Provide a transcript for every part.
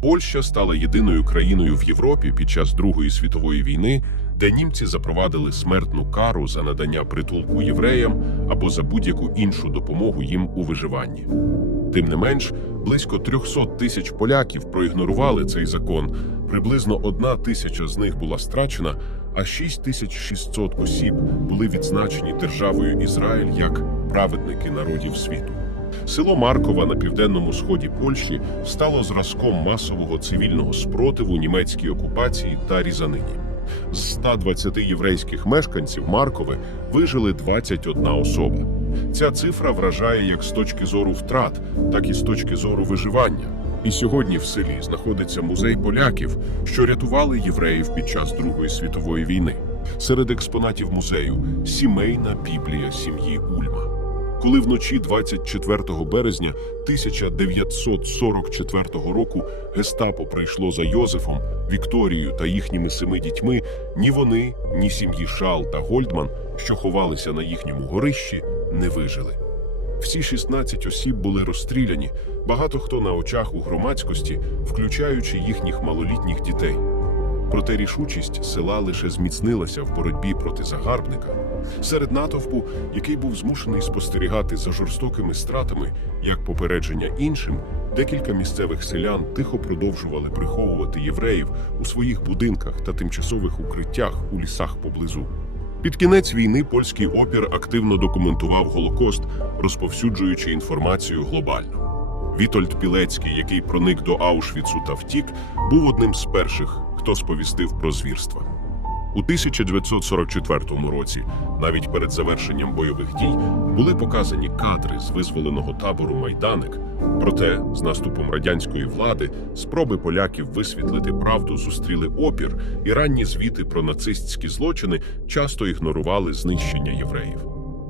Польща стала єдиною країною в Європі під час Другої світової війни, де німці запровадили смертну кару за надання притулку євреям або за будь-яку іншу допомогу їм у виживанні. Тим не менш, близько 300 тисяч поляків проігнорували цей закон. Приблизно одна тисяча з них була страчена, а 6600 осіб були відзначені державою Ізраїль як праведники народів світу. Село Маркова на південному сході Польщі стало зразком масового цивільного спротиву німецькій окупації та різанині. З 120 єврейських мешканців Маркови вижили 21 особа. Ця цифра вражає як з точки зору втрат, так і з точки зору виживання. І сьогодні в селі знаходиться музей поляків, що рятували євреїв під час Другої світової війни. Серед експонатів музею сімейна біблія сім'ї Ульма. Коли вночі 24 березня 1944 року гестапо прийшло за Йозефом, Вікторією та їхніми семи дітьми, ні вони, ні сім'ї Шал та Гольдман, що ховалися на їхньому горищі, не вижили. Всі 16 осіб були розстріляні, багато хто на очах у громадськості, включаючи їхніх малолітніх дітей. Проте рішучість села лише зміцнилася в боротьбі проти загарбника. Серед натовпу, який був змушений спостерігати за жорстокими стратами як попередження іншим, декілька місцевих селян тихо продовжували приховувати євреїв у своїх будинках та тимчасових укриттях у лісах поблизу. Під кінець війни польський опір активно документував Голокост, розповсюджуючи інформацію глобально. Вітольд Пілецький, який проник до Аушвіцу та втік, був одним з перших, хто сповістив про звірства. У 1944 році, навіть перед завершенням бойових дій, були показані кадри з визволеного табору Майданик. Проте, з наступом радянської влади, спроби поляків висвітлити правду зустріли опір, і ранні звіти про нацистські злочини часто ігнорували знищення євреїв.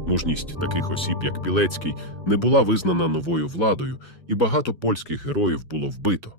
Мужність таких осіб, як Пілецький, не була визнана новою владою, і багато польських героїв було вбито.